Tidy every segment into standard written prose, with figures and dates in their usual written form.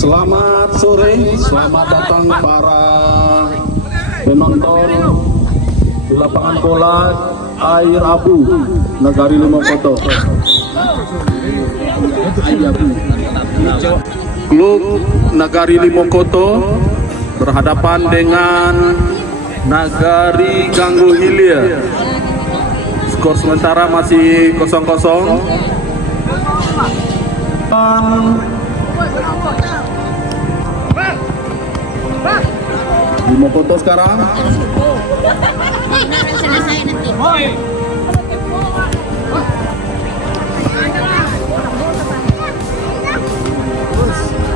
Selamat sore, selamat datang para penonton di lapangan bola Air Abu Negari Limokoto. Klub Nagari Limokoto berhadapan dengan Nagari Ganggu Hilir. Skor sementara masih 0-0. Limokoto sekarang. Selesai nanti.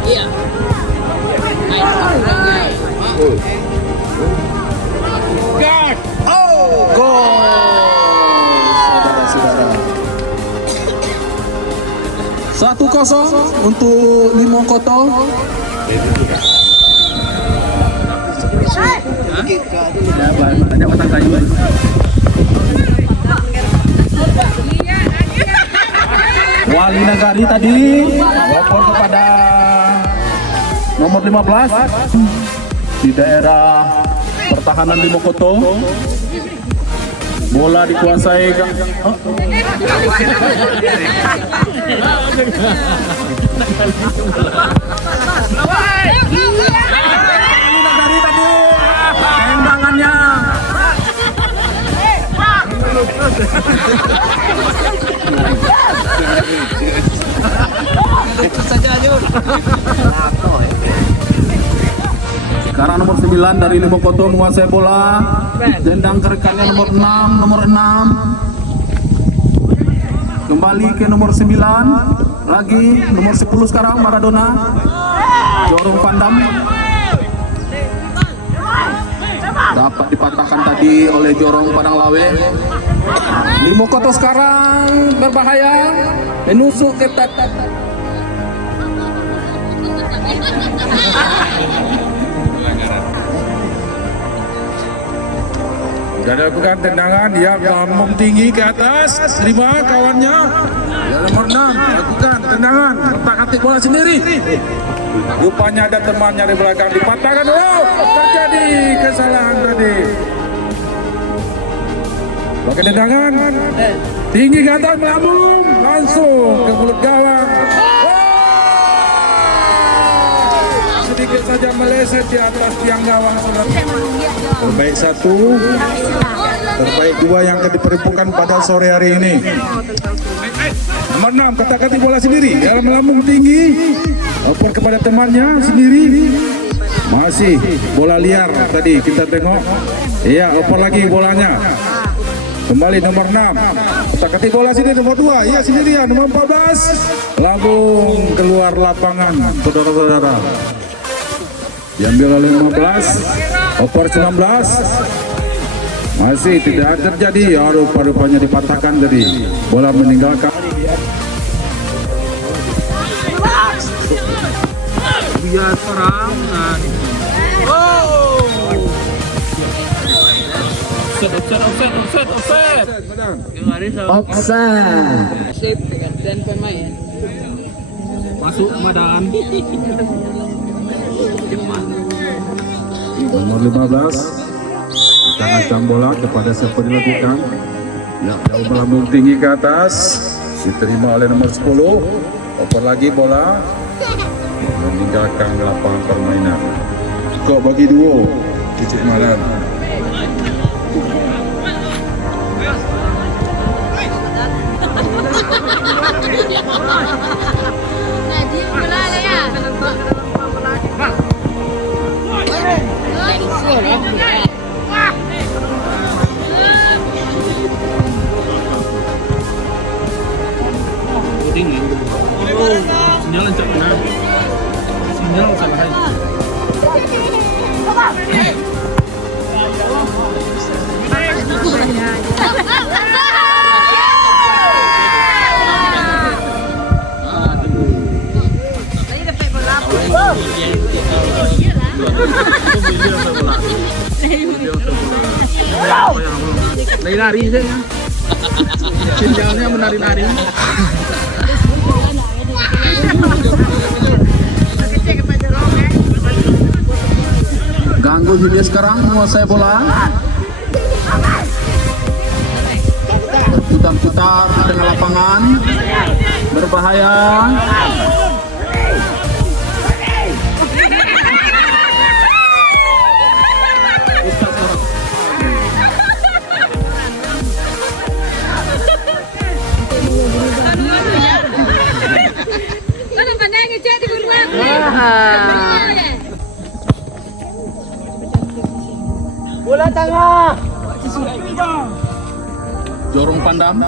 Iya. Gol, saudara-saudara. 1-0 untuk Limokoto. Ada batang kayu. Wali Nagari tadi lapor kepada nomor 15 di daerah pertahanan Limokoto. Bola dikuasai Nagari tadi tembakannya. Itu saja Jur. Sekarang nomor 9 dari Limokoto menguasai bola. Tendang ke rekannya nomor 6. Kembali ke nomor 9. Lagi nomor 10 sekarang Maradona. Jorong Pandam. Dapat dipatahkan tadi oleh Jorong Padang Lawe. Limokoto sekarang berbahaya. Menusuk ke Sudah lakukan tendangan, dia melambung tinggi ke atas, terima kawannya. Ya nomor 6, lakukan tendangan, otak-atik bola sendiri. Rupanya ada temannya di belakang, dipatahkan. Oh, terjadi kesalahan tadi. Pakai tendangan, tinggi ke atas, melambung, langsung ke mulut gawang. Sedikit saja meleset di atas tiang gawang. Terbaik 1, terbaik 2 yang akan diperhitungkan pada sore hari ini. Nomor 6, kata-kati bola sendiri, dalam melambung tinggi, oper kepada temannya sendiri. Masih bola liar tadi kita tengok. Iya, oper lagi bolanya. Kembali nomor 6, kata-kati bola sini nomor 2, iya sendirian. Nomor 14, lambung keluar lapangan, saudara-saudara. Diambil oleh 15, oper 19. Masih tidak terjadi. Ya, rupa-rupanya dipatahkan tadi. Bola meninggalkan. biar perang. Oh. Offset. Sip, gantian pemain. Masuk Madan. Nomor 15 akan bola kepada siapa dilakukan. Ya, jauh melambung tinggi ke atas, diterima oleh nomor 10. Oper lagi bola, meninggalkan lapangan permainan. Kok bagi duo Kicik Malam. Sinyal lancar benar. Sinyal salah. Lari-lari saja. Sinyalnya menari-nari. sekarang menguasai bola. Berputar-putar di tengah lapangan. Berbahaya. Bola tengah. Jorong pandam.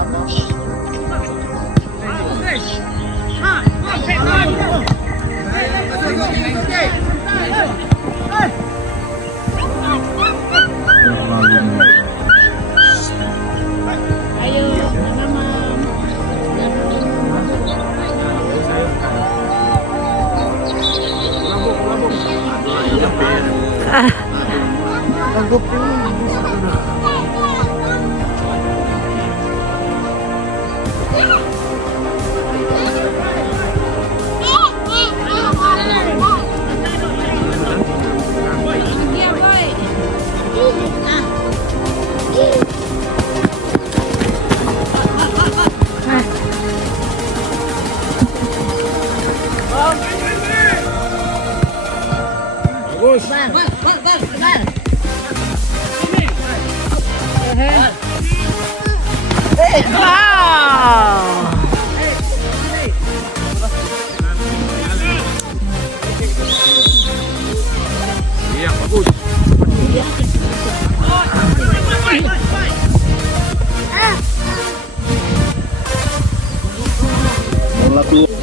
Bola keluar.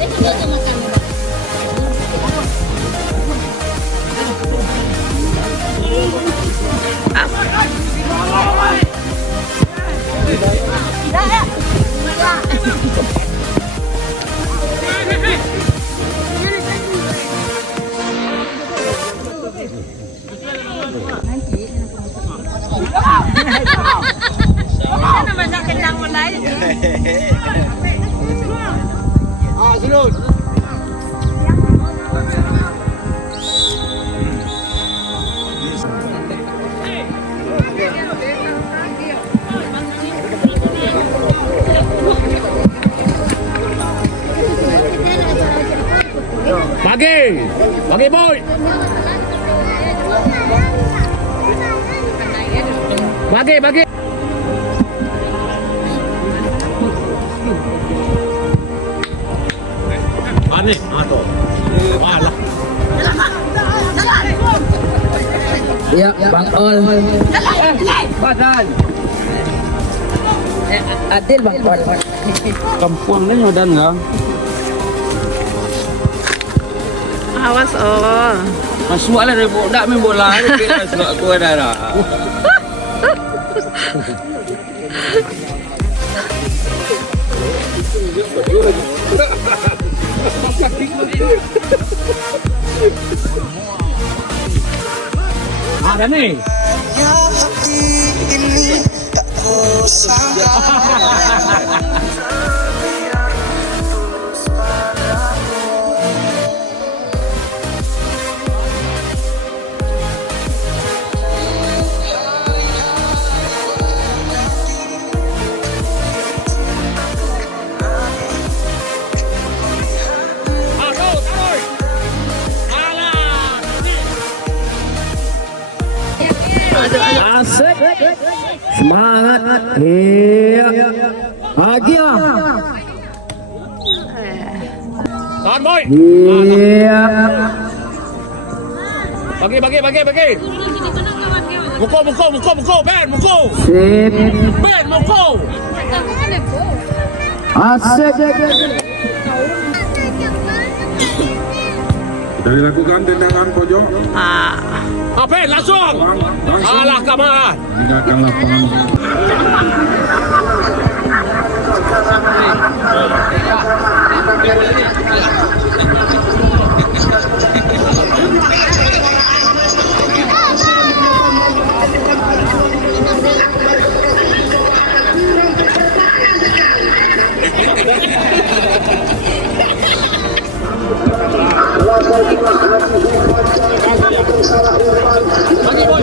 Bagi boy. Bagi. Aneh, atau walah. Ya, Bang Ol. Badan. Adil Bang Ol. Kampung ni Medan kan? Awas oh. Masuk lah dari budak main bola ni kira sebab aku ada dah. Ada ni. Asik. Semangat. Iya. Agia. Tahan boy. Iya. Bagi. Mukul, Ben, mukul. Sip. Ben, mukul. Asik. Dari lakukan tendangan pojok. Ben, langsung. Alah, kamu. Meninggalkan lapangan. Bagi boy,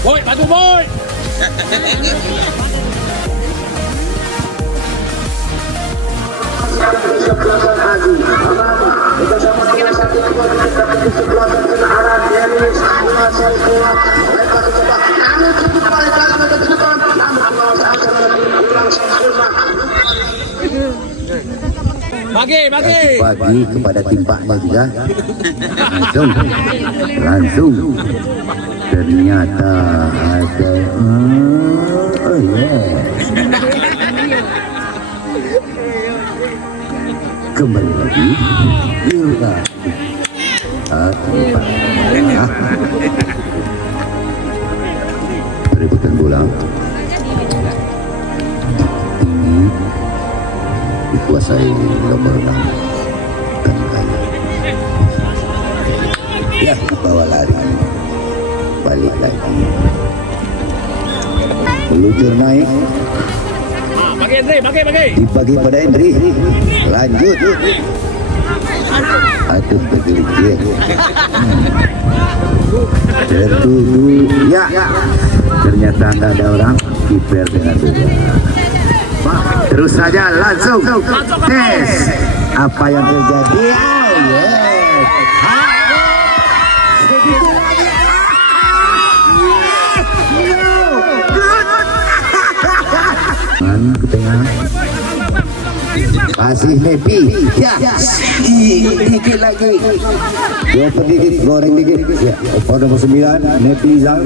Boy, bantu boy. Bagi. Bagi kepada timpaknya juga langsung ternyata ada kembali lagi juga perebutan bola ini dikuasai nomor 6 dan ya bawa lari balik lagi meluncur naik dibagi pada Hendri lanjut aduh bergelik tertuju ya ternyata nggak ada orang kiper dengan bola. Terus saja langsung tes apa yang terjadi. Segitu lagi. Ke tengah. Kasih Nepi. Ya. Dikit lagi. Dua pedikit goreng dikit. Ya. Nomor 9 Nepi Zal.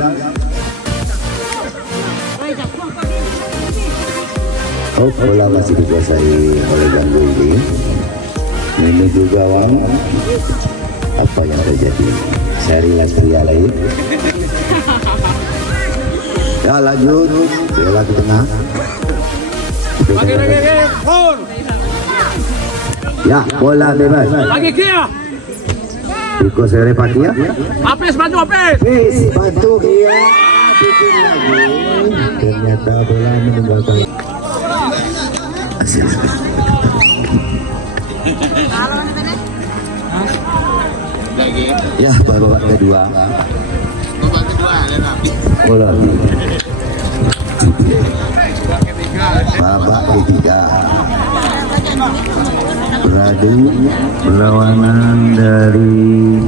Oh, bola masih dikuasai oleh Ganggu ini. Menuju gawang. Apa yang terjadi? Seri Lastria lain. Ya lanjut. Bola ke tengah. Ya bola bebas. Lagi Kia. Dikuasai oleh Pak Kia. Apes bantu Apes. Bantu Kia. Bikin lagi. Ternyata bola meninggalkan. Ya babak kedua bola babak ketiga beradu berlawanan dari